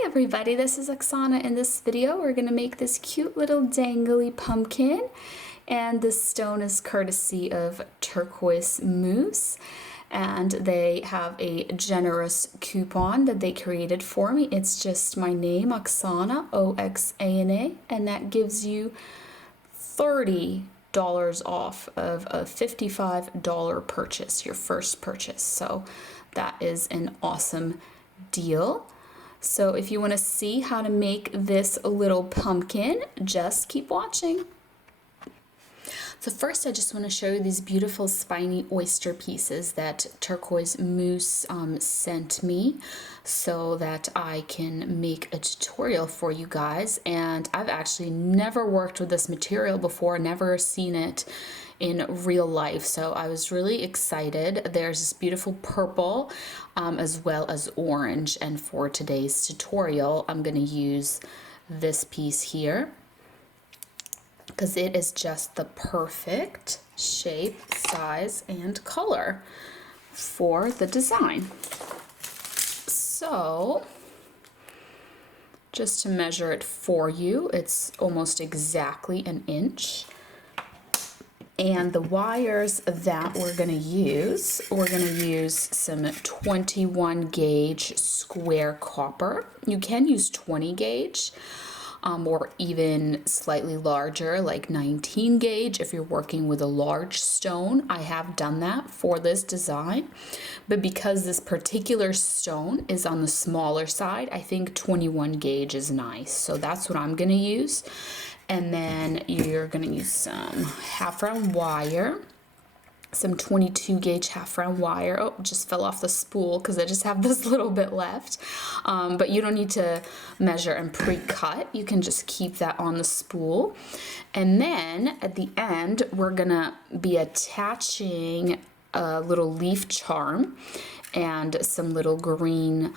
Hi everybody, this is Oksana. In this video we're going to make this cute little dangly pumpkin, and this stone is courtesy of Turquoise Mousse, and they have a generous coupon that they created for me. It's just my name, Oksana, O-X-A-N-A, and that gives you $30 off of a $55 purchase, your first purchase. So that is an awesome deal. So if you want to see how to make this little pumpkin, just keep watching. So first I just want to show you these beautiful spiny oyster pieces that Turquoise Mousse sent me so that I can make a tutorial for you guys. And I've actually never worked with this material before, never seen it in real life, so I was really excited. There's this beautiful purple as well as orange, and for today's tutorial I'm going to use this piece here because it is just the perfect shape, size, and color for the design. So just to measure it for you, it's almost exactly an inch. And the wires that we're going to use some 21 gauge square copper. You can use 20 gauge or even slightly larger, like 19 gauge if you're working with a large stone. I have done that for this design, but because this particular stone is on the smaller side, I think 21 gauge is nice. So that's what I'm going to use. And then you're going to use some half round wire, some 22 gauge half round wire. Oh, just fell off the spool because I just have this little bit left. But you don't need to measure and pre-cut. You can just keep that on the spool. And then at the end, we're going to be attaching a little leaf charm and some little green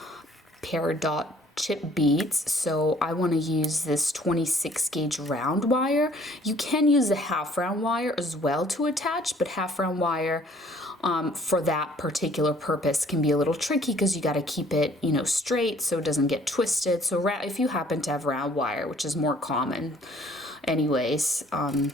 Peridot chip beads. So I want to use this 26 gauge round wire. You can use a half round wire as well to attach, but half round wire for that particular purpose can be a little tricky because you got to keep it, straight so it doesn't get twisted. So if you happen to have round wire, which is more common anyways,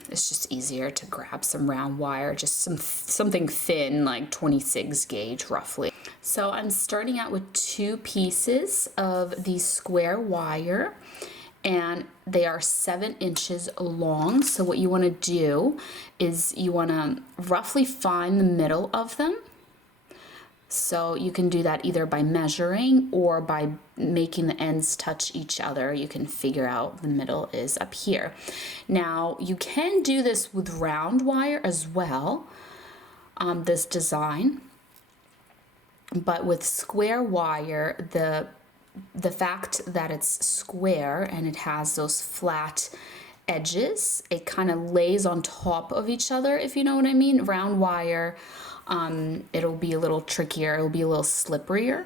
it's just easier to grab some round wire, just something thin like 26 gauge roughly. So I'm starting out with 2 pieces of the square wire, and they are 7 inches long. So what you want to do is you want to roughly find the middle of them. So you can do that either by measuring or by making the ends touch each other. You can figure out the middle is up here. Now you can do this with round wire as well, this design. But with square wire, the fact that it's square and it has those flat edges, it kind of lays on top of each other, if you know what I mean. Round wire, it'll be a little trickier, it'll be a little slipperier,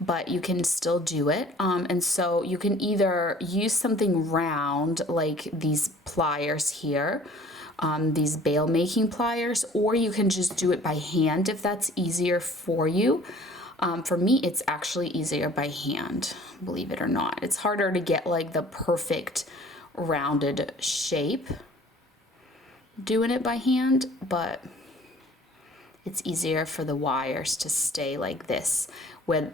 but you can still do it. And so you can either use something round like these pliers here, these bail making pliers, or you can just do it by hand if that's easier for you. For me, it's actually easier by hand, believe it or not. It's harder to get like the perfect rounded shape doing it by hand, but it's easier for the wires to stay like this, where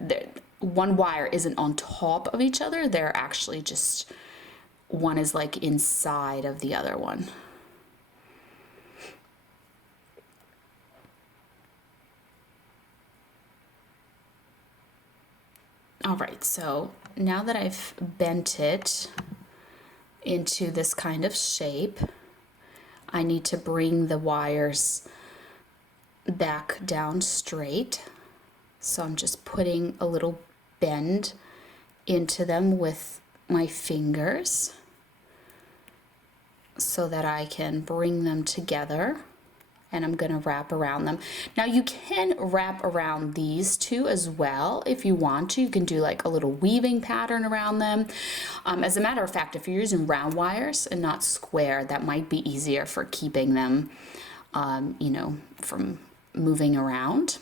one wire isn't on top of each other. They're actually just, one is like inside of the other one. All right, so now that I've bent it into this kind of shape, I need to bring the wires back down straight. So I'm just putting a little bend into them with my fingers so that I can bring them together. And I'm going to wrap around them. Now you can wrap around these two as well if you want to. You can do like a little weaving pattern around them. As a matter of fact, if you're using round wires and not square, that might be easier for keeping them, from moving around.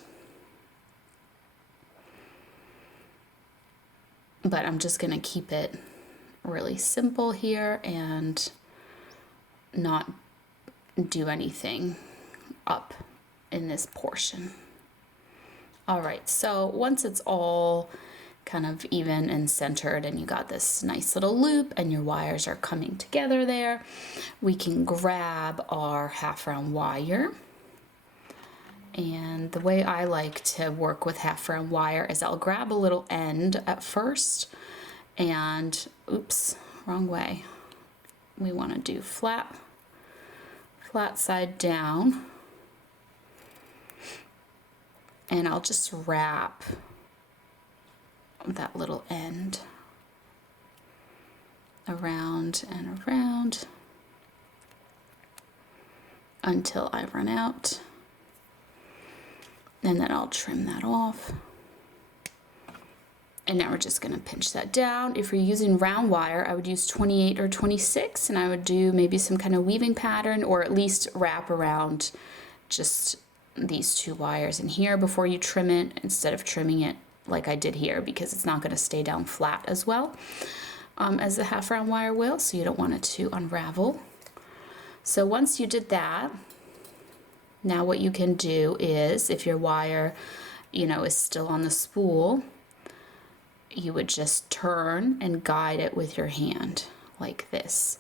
but I'm just gonna keep it really simple here and not do anything up in this portion. All right, so once it's all kind of even and centered and you got this nice little loop and your wires are coming together there, we can grab our half round wire. And the way I like to work with half round wire is I'll grab a little end at first and, oops, wrong way. We want to do flat side down. And I'll just wrap that little end around and around until I run out, and then I'll trim that off. And now we're just going to pinch that down. If you're using round wire, I would use 28 or 26, and I would do maybe some kind of weaving pattern, or at least wrap around just these two wires in here before you trim it, instead of trimming it like I did here, because it's not going to stay down flat as well as the half round wire will, so you don't want it to unravel. So once you did that, now what you can do is, if your wire, you know, is still on the spool, you would just turn and guide it with your hand like this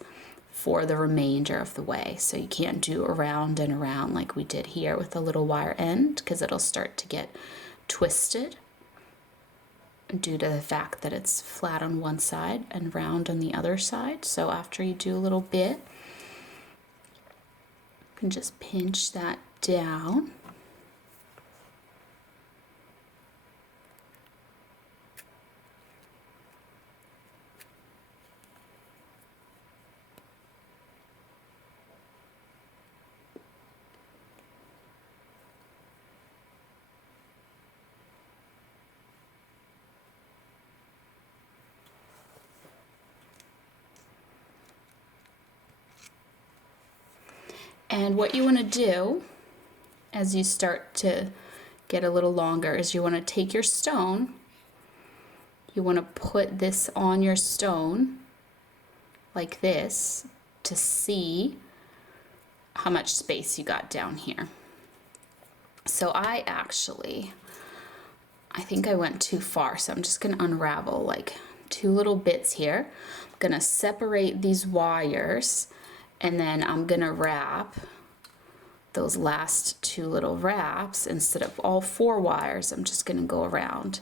for the remainder of the way. So you can't do around and around like we did here with the little wire end, because it'll start to get twisted due to the fact that it's flat on one side and round on the other side. So after you do a little bit, you can just pinch that down. And what you want to do as you start to get a little longer is you want to take your stone, you want to put this on your stone like this to see how much space you got down here. So I think I went too far, so I'm just going to unravel like two little bits here. I'm going to separate these wires, and then I'm going to wrap those last two little wraps. Instead of all four wires, I'm just going to go around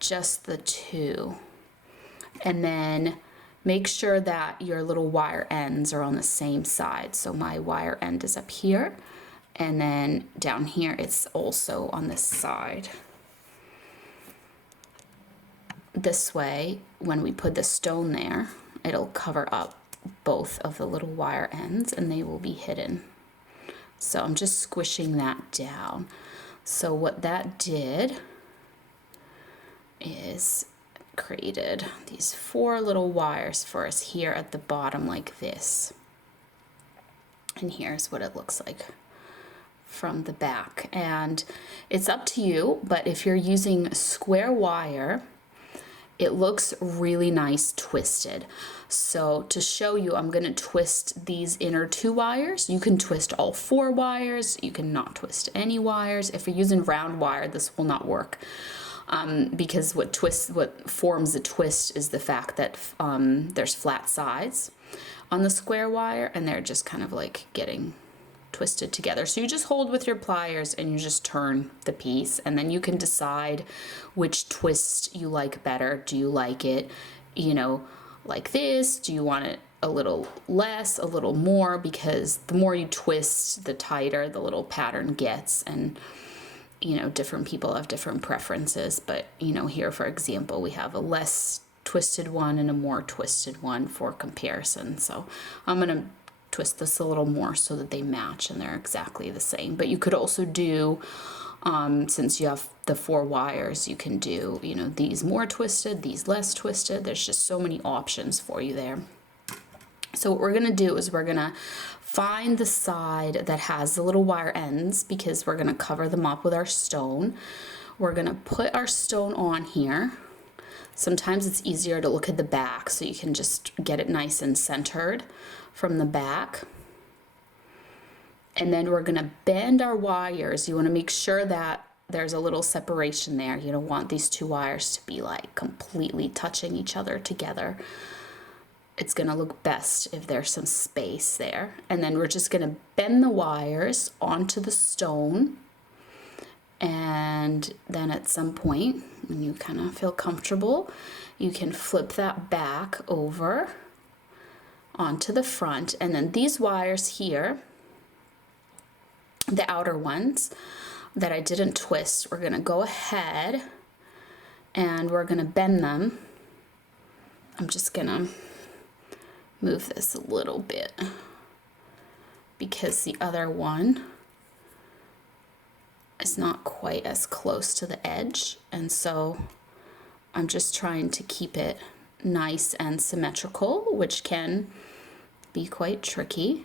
just the two. And then make sure that your little wire ends are on the same side. So my wire end is up here, and then down here it's also on this side. This way, when we put the stone there, it'll cover up both of the little wire ends and they will be hidden. So I'm just squishing that down. So what that did is created these four little wires for us here at the bottom like this. And here's what it looks like from the back. And it's up to you, but if you're using square wire, it looks really nice twisted. So to show you, I'm going to twist these inner two wires. You can twist all four wires. You can not twist any wires. If you're using round wire, this will not work. Because what forms the twist is the fact that there's flat sides on the square wire, and they're just kind of like getting twisted together. So you just hold with your pliers and you just turn the piece, and then you can decide which twist you like better. Do you like it, you know, like this? Do you want it a little less, a little more? Because the more you twist, the tighter the little pattern gets. And you know, different people have different preferences, but you know, here for example, we have a less twisted one and a more twisted one for comparison. So I'm gonna twist this a little more so that they match and they're exactly the same. But you could also do, since you have the four wires, you can do, you know, these more twisted, these less twisted. There's just so many options for you there. So what we're gonna do is we're gonna find the side that has the little wire ends, because we're gonna cover them up with our stone. We're gonna put our stone on here. Sometimes it's easier to look at the back so you can just get it nice and centered from the back. And then we're gonna bend our wires. You wanna make sure that there's a little separation there. You don't want these two wires to be like completely touching each other together. It's gonna look best if there's some space there. And then we're just gonna bend the wires onto the stone. And then at some point, when you kind of feel comfortable, you can flip that back over onto the front. And then these wires here, the outer ones that I didn't twist, we're gonna go ahead and we're gonna bend them. I'm just gonna move this a little bit because the other one is not quite as close to the edge, and so I'm just trying to keep it nice and symmetrical, which can be quite tricky.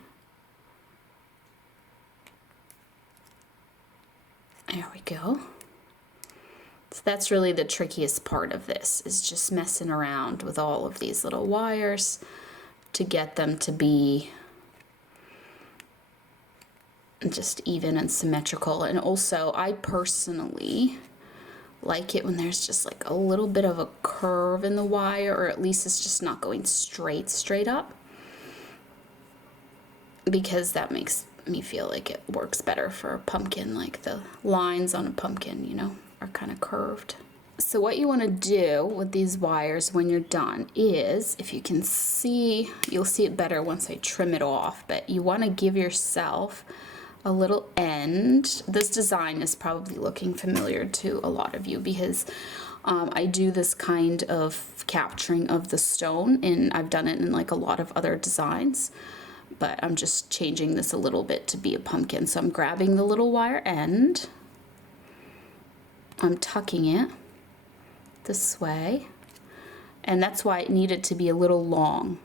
There we go. So that's really the trickiest part of this, is just messing around with all of these little wires to get them to be just even and symmetrical. And also, I personally like it when there's just like a little bit of a curve in the wire, or at least it's just not going straight up, because that makes me feel like it works better for a pumpkin. Like the lines on a pumpkin, you know, are kind of curved. So what you want to do with these wires when you're done is, if you can see, you'll see it better once I trim it off, but you want to give yourself a little end. This design is probably looking familiar to a lot of you because I do this kind of capturing of the stone, and I've done it in like a lot of other designs, but I'm just changing this a little bit to be a pumpkin. So I'm grabbing the little wire end, I'm tucking it this way, and that's why it needed to be a little long.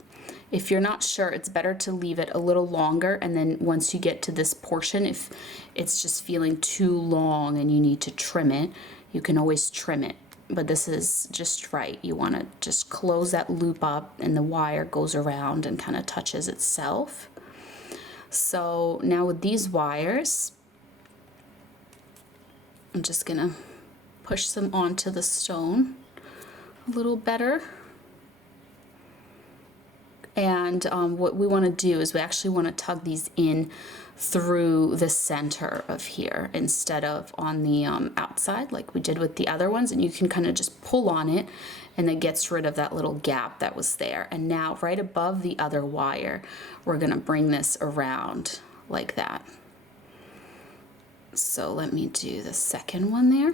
If you're not sure, it's better to leave it a little longer, and then once you get to this portion, if it's just feeling too long and you need to trim it, you can always trim it. But this is just right. You want to just close that loop up and the wire goes around and kind of touches itself. So now with these wires, I'm just gonna push them onto the stone a little better. And what we want to do is we actually want to tug these in through the center of here instead of on the outside like we did with the other ones. And you can kind of just pull on it and it gets rid of that little gap that was there. And now right above the other wire, we're going to bring this around like that. So let me do the second one there.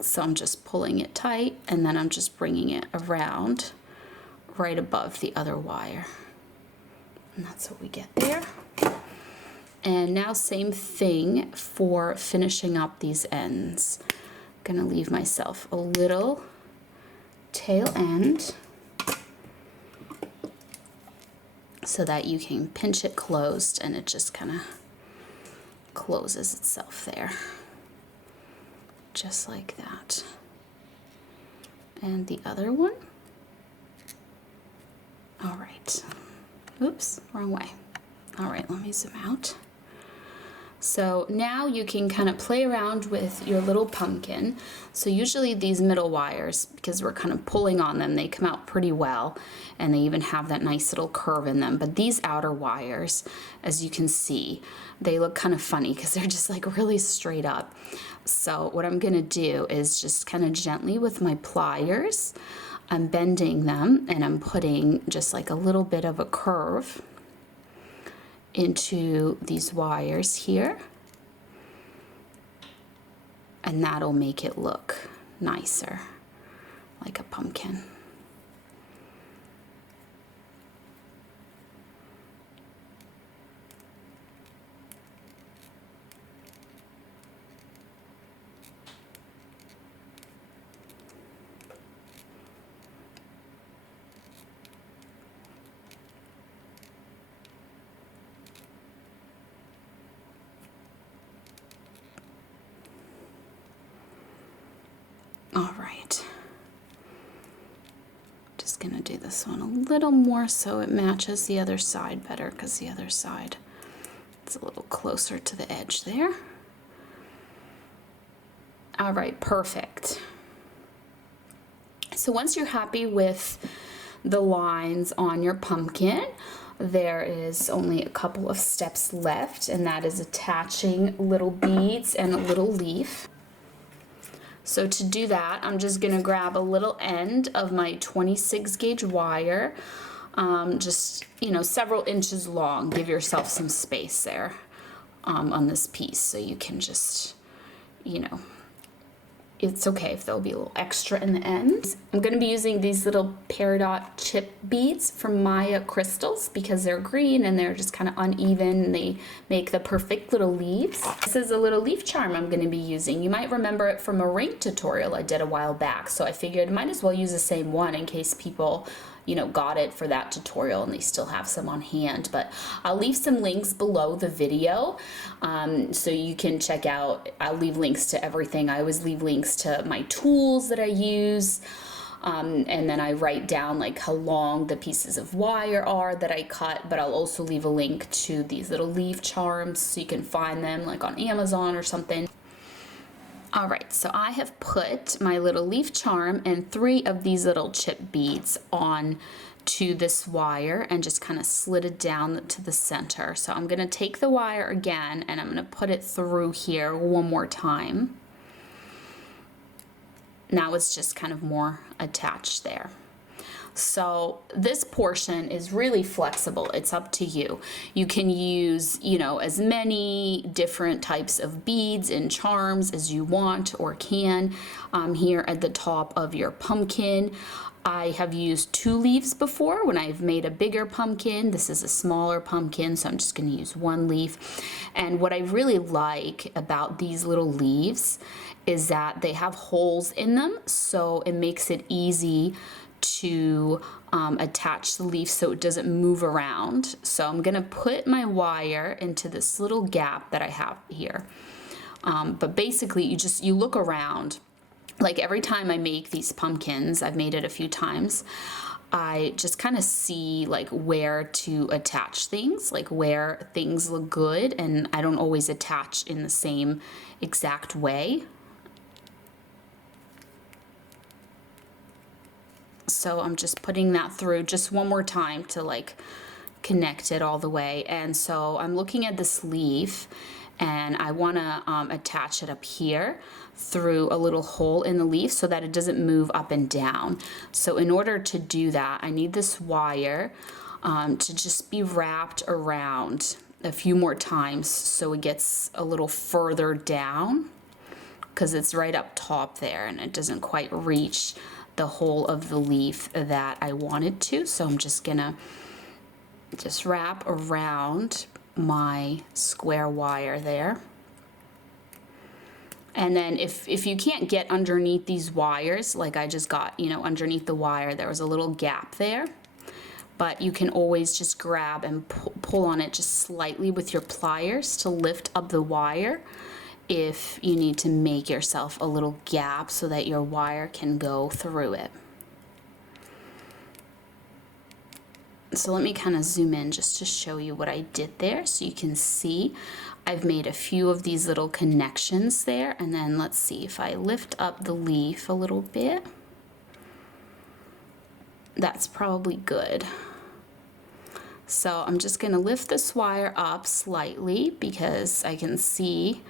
So I'm just pulling it tight, and then I'm just bringing it around right above the other wire. And that's what we get there. And now same thing for finishing up these ends. I'm gonna leave myself a little tail end so that you can pinch it closed and it just kind of closes itself there. Just like that. And the other one. All right. Oops, wrong way. All right, let me zoom out. So now you can kind of play around with your little pumpkin. So usually these middle wires, because we're kind of pulling on them, they come out pretty well, and they even have that nice little curve in them. But these outer wires, as you can see, they look kind of funny because they're just like really straight up. So what I'm gonna do is just kind of gently with my pliers, I'm bending them and I'm putting just like a little bit of a curve into these wires here, and that'll make it look nicer, like a pumpkin. All right. Just gonna do this one a little more so it matches the other side better, because the other side is a little closer to the edge there. All right, perfect. So once you're happy with the lines on your pumpkin, there is only a couple of steps left, and that is attaching little beads and a little leaf. So to do that, I'm just gonna grab a little end of my 26 gauge wire, just, you know, several inches long. Give yourself some space there on this piece, so you can just, you know, it's okay if there'll be a little extra in the end. I'm going to be using these little Peridot chip beads from Maya Crystals because they're green and they're just kind of uneven and they make the perfect little leaves. This is a little leaf charm I'm going to be using. You might remember it from a ring tutorial I did a while back, so I figured I might as well use the same one in case people, you know, got it for that tutorial and they still have some on hand. But I'll leave some links below the video so you can check out. I'll leave links to everything. I always leave links to my tools that I use, and then I write down like how long the pieces of wire are that I cut, but I'll also leave a link to these little leaf charms so you can find them like on Amazon or something. All right, so I have put my little leaf charm and 3 of these little chip beads on to this wire and just kind of slid it down to the center. So I'm gonna take the wire again and I'm gonna put it through here one more time. Now it's just kind of more attached there. So this portion is really flexible. It's up to you. You can use, you know, as many different types of beads and charms as you want or can here at the top of your pumpkin. I have used 2 leaves before when I've made a bigger pumpkin. This is a smaller pumpkin, so I'm just going to use 1 leaf. And what I really like about these little leaves is that they have holes in them, so it makes it easy to attach the leaf so it doesn't move around. So I'm gonna put my wire into this little gap that I have here. But basically you look around, like every time I make these pumpkins, I've made it a few times, I just kind of see like where to attach things, like where things look good, and I don't always attach in the same exact way. So I'm just putting that through just one more time to like connect it all the way. And so I'm looking at this leaf and I want to attach it up here through a little hole in the leaf so that it doesn't move up and down. So in order to do that, I need this wire to just be wrapped around a few more times so it gets a little further down, because it's right up top there and it doesn't quite reach the whole of the leaf that I wanted to. So I'm just gonna just wrap around my square wire there. And then if you can't get underneath these wires, like I just got, you know, underneath the wire, there was a little gap there, but you can always just grab and pull on it just slightly with your pliers to lift up the wire if you need to make yourself a little gap so that your wire can go through it. So let me kind of zoom in just to show you what I did there so you can see I've made a few of these little connections there. And then let's see if I lift up the leaf a little bit. That's probably good. So I'm just going to lift this wire up slightly because I can see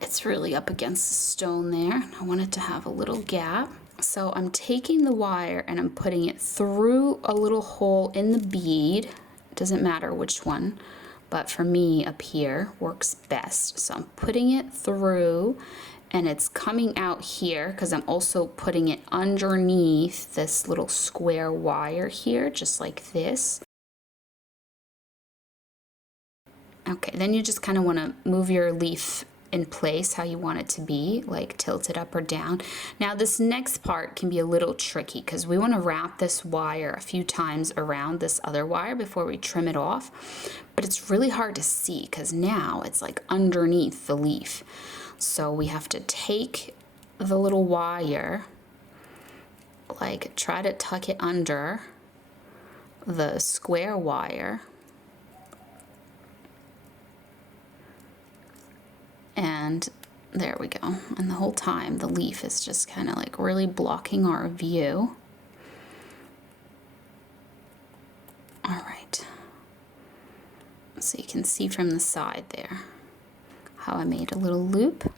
it's really up against the stone there. I want it to have a little gap. So I'm taking the wire and I'm putting it through a little hole in the bead. It doesn't matter which one, but for me up here works best. So I'm putting it through and it's coming out here because I'm also putting it underneath this little square wire here, just like this. Okay, then you just kind of want to move your leaf in place how you want it to be, like tilt it up or down. Now this next part can be a little tricky because we want to wrap this wire a few times around this other wire before we trim it off, but it's really hard to see because now it's like underneath the leaf. So we have to take the little wire, like try to tuck it under the square wire, and there we go. And the whole time the leaf is just kind of like really blocking our view. All right, so you can see from the side there how I made a little loop.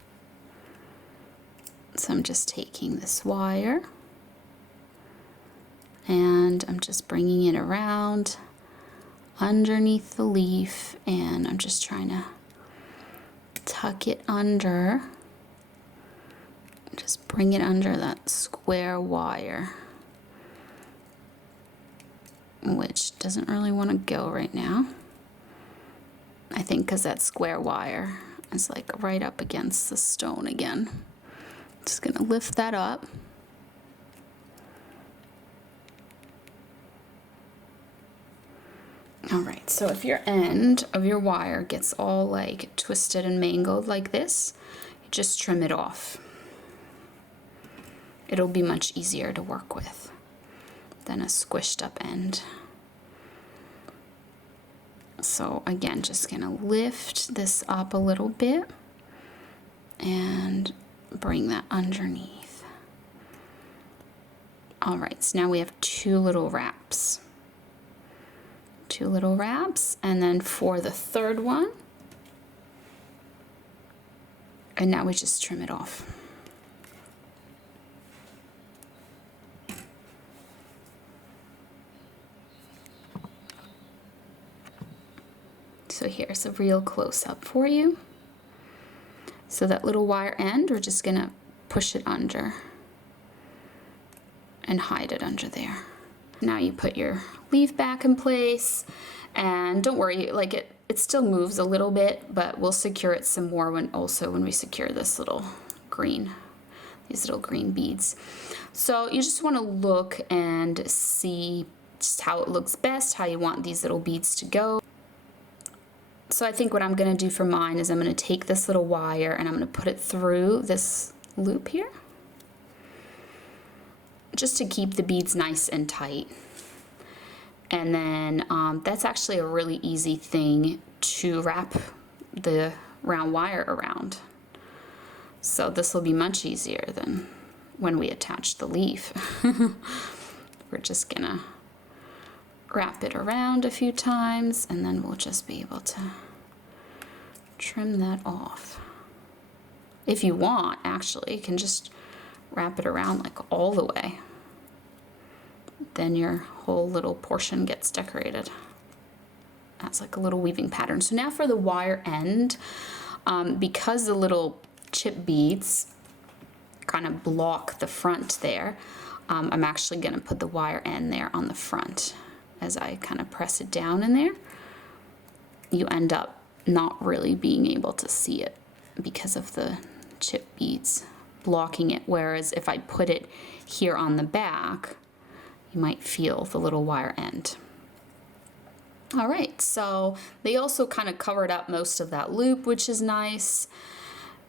So I'm just taking this wire and I'm just bringing it around underneath the leaf, and I'm just trying to tuck it under, just bring it under that square wire, which doesn't really want to go right now. I think because that square wire is like right up against the stone again. Just gonna lift that up. All right, so if your end of your wire gets all like twisted and mangled like this, you just trim it off. It'll be much easier to work with than a squished up end. So again, just gonna lift this up a little bit and bring that underneath. All right, so now we have two little wraps. Two little wraps, and then for the third one, and now we just trim it off. So here's a real close-up for you. So that little wire end, we're just gonna push it under and hide it under there. Now you put your leaf back in place, and don't worry, like it still moves a little bit, but we'll secure it some more when we secure this little green, these little green beads. So you just want to look and see just how it looks best, how you want these little beads to go. So I think what I'm going to do for mine is I'm going to take this little wire and I'm going to put it through this loop here, just to keep the beads nice and tight. And then that's actually a really easy thing to wrap the round wire around. So this will be much easier than when we attach the leaf. We're just gonna wrap it around a few times, and then we'll just be able to trim that off. If you want, actually, you can just wrap it around like all the way. Then your whole little portion gets decorated. That's like a little weaving pattern. So now for the wire end, because the little chip beads kind of block the front there, I'm actually gonna put the wire end there on the front. As I kind of press it down in there, you end up not really being able to see it because of the chip beads blocking it. Whereas if I put it here on the back, you might feel the little wire end. All right, so they also kind of covered up most of that loop, which is nice.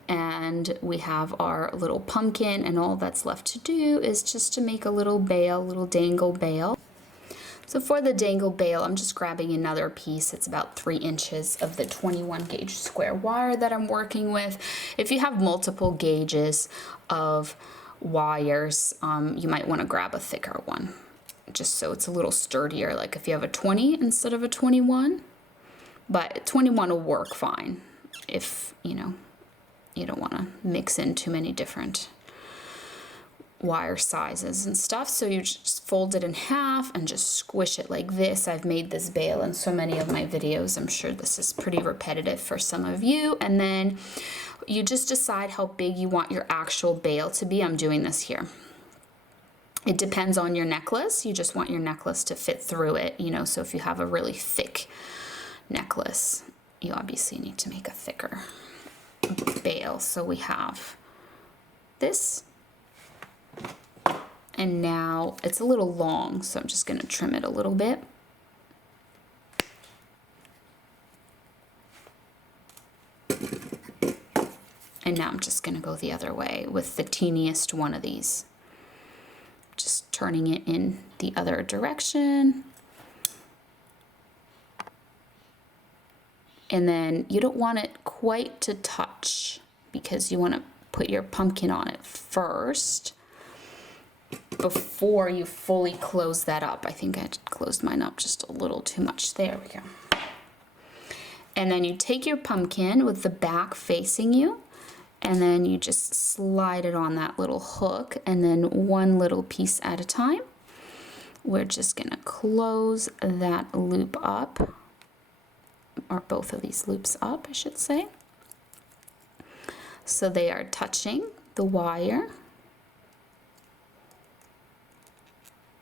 And we have our little pumpkin, and all that's left to do is just to make a little bail, little dangle bail. So for the dangle bail, I'm just grabbing another piece. It's about 3 inches of the 21 gauge square wire that I'm working with. If you have multiple gauges of wires, you might want to grab a thicker one, just so it's a little sturdier, like if you have a 20 instead of a 21. But 21 will work fine if, you know, you don't want to mix in too many different wire sizes and stuff. So you just fold it in half and just squish it like this. I've made this bail in so many of my videos. I'm sure this is pretty repetitive for some of you. And then you just decide how big you want your actual bail to be. I'm doing this here. It depends on your necklace. You just want your necklace to fit through it, you know, so if you have a really thick necklace, you obviously need to make a thicker bail. So we have this, and now it's a little long, so I'm just going to trim it a little bit. And And now I'm just going to go the other way with the teeniest one of these. Just turning it in the other direction. And then you don't want it quite to touch because you want to put your pumpkin on it first before you fully close that up. I think I closed mine up just a little too much. There we go. And then you take your pumpkin with the back facing you, and then you just slide it on that little hook, and then one little piece at a time. We're just gonna close that loop up, or both of these loops up, I should say. So they are touching the wire.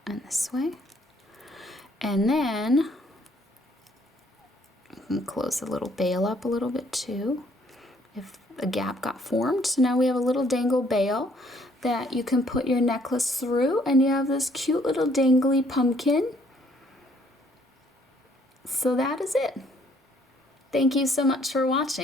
And this way. And then you can close the little bail up a little bit too, if a gap got formed. So now we have a little dangle bail that you can put your necklace through, and you have this cute little dangly pumpkin. So that is it. Thank you so much for watching.